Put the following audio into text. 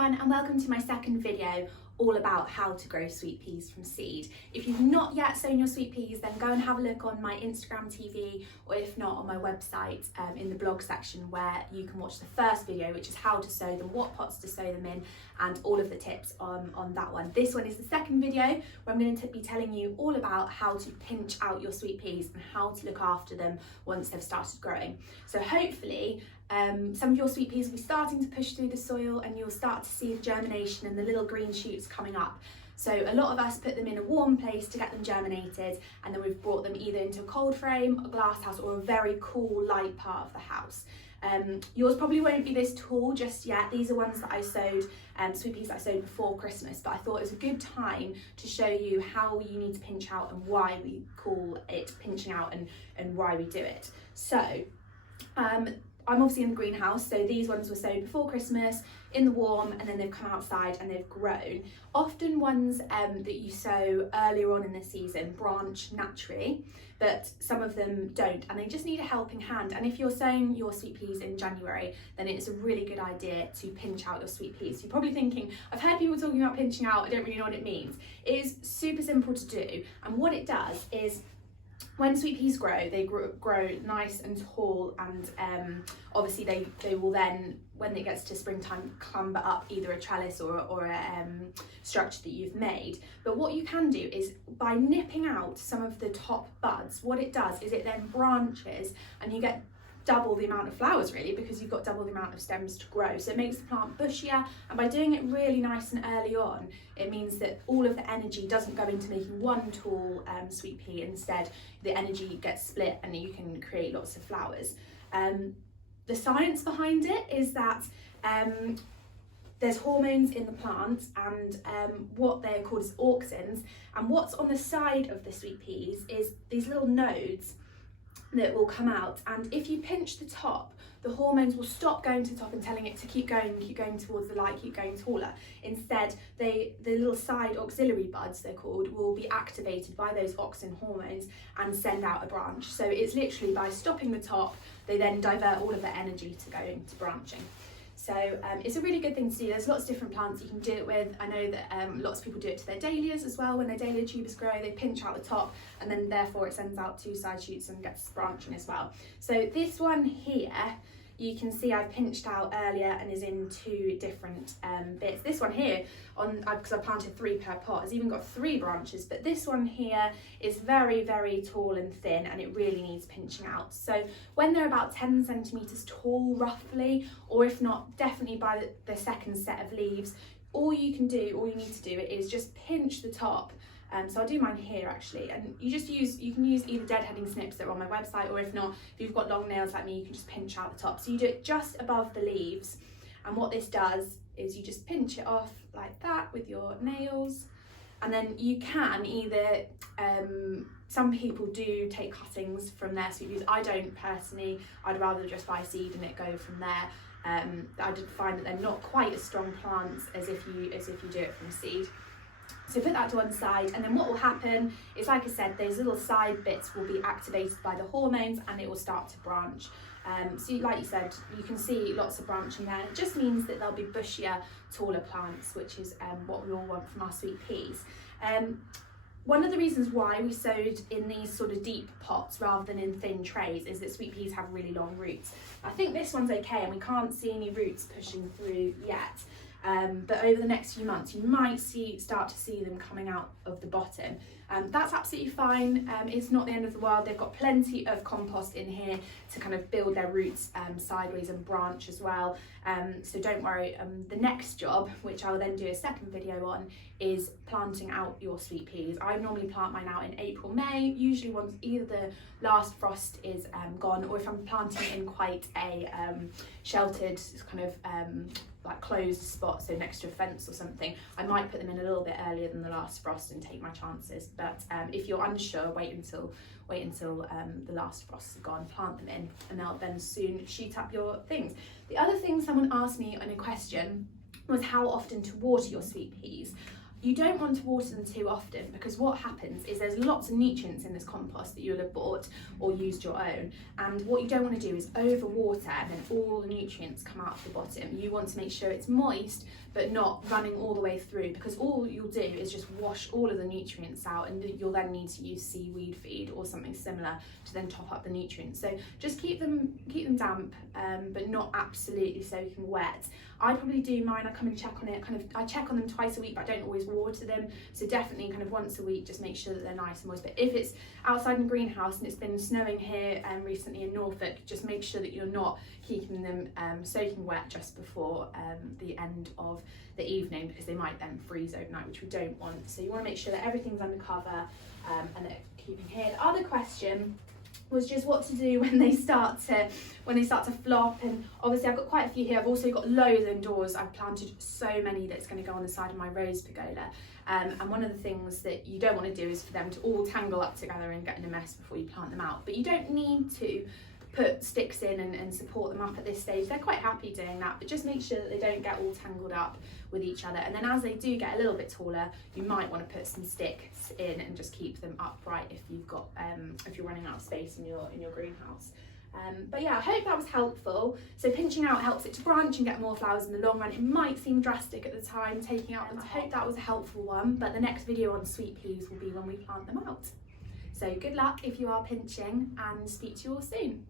everyone, and welcome to my second video all about how to grow sweet peas from seed. If you've not yet sown your sweet peas, then go and have a look on my Instagram TV, or if not on my website in the blog section, where you can watch the first video, which is how to sow them, what pots to sow them in, and all of the tips on that one. This one is the second video where I'm going to be telling you all about how to pinch out your sweet peas and how to look after them once they've started growing. So hopefully some of your sweet peas will be starting to push through the soil, and you'll start to see the germination and the little green shoots coming up. So a lot of us put them in a warm place to get them germinated, and then we've brought them either into a cold frame, a glass house, or a very cool light part of the house. Yours probably won't be this tall just yet. These are ones that I sowed, sweet peas that I sowed before Christmas, but I thought it was a good time to show you how you need to pinch out and why we call it pinching out and why we do it. So I'm obviously in the greenhouse, so these ones were sowed before Christmas in the warm, and then they've come outside and they've grown. Often ones that you sow earlier on in the season branch naturally, but some of them don't, and they just need a helping hand. And if you're sowing your sweet peas in January, then it's a really good idea to pinch out your sweet peas. You're probably thinking, I've heard people talking about pinching out, I don't really know what it means. It is super simple to do, and what it does is, when sweet peas grow, they grow nice and tall, and obviously they will then, when it gets to springtime, clamber up either a trellis or a structure that you've made. But what you can do is, by nipping out some of the top buds, what it does is it then branches, and you get double the amount of flowers really, because you've got double the amount of stems to grow. So it makes the plant bushier, and by doing it really nice and early on, it means that all of the energy doesn't go into making one tall sweet pea. Instead, the energy gets split and you can create lots of flowers. The science behind it is that there's hormones in the plant, and what they're called is auxins, and what's on the side of the sweet peas is these little nodes that will come out, and if you pinch the top, the hormones will stop going to the top and telling it to keep going towards the light, keep going taller. Instead, the little side auxiliary buds, they're called, will be activated by those auxin hormones and send out a branch. So it's literally by stopping the top, they then divert all of their energy to going to branching. So it's a really good thing to do. There's lots of different plants you can do it with. I know that lots of people do it to their dahlias as well. When their dahlia tubers grow, they pinch out the top, and then therefore it sends out two side shoots and gets branching as well. So this one here, you can see I've pinched out earlier and is in two different bits. This one here, because I planted 3 per pot, has even got 3 branches, but this one here is very, very tall and thin, and it really needs pinching out. So when they're about 10 centimetres tall roughly, or if not, definitely by the second set of leaves, all you need to do is just pinch the top. So I'll do mine here actually, and you can use either deadheading snips that are on my website, or if not, if you've got long nails like me, you can just pinch out the top. So you do it just above the leaves, and what this does is you just pinch it off like that with your nails, and then you can either, some people do take cuttings from their sweet peas. I don't personally, I'd rather just buy seed and it go from there. I did find that they're not quite as strong plants as if you do it from seed. So put that to one side, and then what will happen is, like I said, those little side bits will be activated by the hormones, and it will start to branch. So like you said, you can see lots of branching there, and it just means that they'll be bushier, taller plants, which is what we all want from our sweet peas. One of the reasons why we sowed in these sort of deep pots rather than in thin trays is that sweet peas have really long roots. I think this one's okay, and we can't see any roots pushing through yet. But over the next few months, you might start to see them coming out of the bottom. That's absolutely fine. It's not the end of the world. They've got plenty of compost in here to kind of build their roots sideways and branch as well. So don't worry. The next job, which I'll then do a second video on, is planting out your sweet peas. I normally plant mine out in April, May, usually once either the last frost is gone, or if I'm planting in quite a sheltered kind of like closed spot, so next to a fence or something, I might put them in a little bit earlier than the last frost and take my chances. But if you're unsure, wait until the last frost is gone, plant them in, and they'll then soon shoot up your things. The other thing someone asked me in a question was how often to water your sweet peas. You don't want to water them too often, because what happens is there's lots of nutrients in this compost that you'll have bought or used your own, and what you don't want to do is overwater and then all the nutrients come out of the bottom. You want to make sure it's moist but not running all the way through, because all you'll do is just wash all of the nutrients out, and you'll then need to use seaweed feed or something similar to then top up the nutrients. So just keep them damp, but not absolutely soaking wet. I probably do mine, I come and check on it, I check on them twice a week, but I don't always water them. So definitely kind of once a week, just make sure that they're nice and moist. But if it's outside in the greenhouse and it's been snowing here recently in Norfolk, just make sure that you're not keeping them soaking wet just before the end of the evening, because they might then freeze overnight, which we don't want. So you want to make sure that everything's under cover and that keeping here. The other question was just what to do when they start to flop, and obviously I've got quite a few here. I've also got loads indoors. I've planted so many that's going to go on the side of my rose pergola, and one of the things that you don't want to do is for them to all tangle up together and get in a mess before you plant them out. But you don't need to put sticks in and support them up at this stage. They're quite happy doing that, but just make sure that they don't get all tangled up with each other. And then as they do get a little bit taller, you might want to put some sticks in and just keep them upright if you've got if you're running out of space in your greenhouse. But yeah, I hope that was helpful. So pinching out helps it to branch and get more flowers in the long run. It might seem drastic at the time taking out them. I hope that was a helpful one, but the next video on sweet peas will be when we plant them out. So good luck if you are pinching, and speak to you all soon.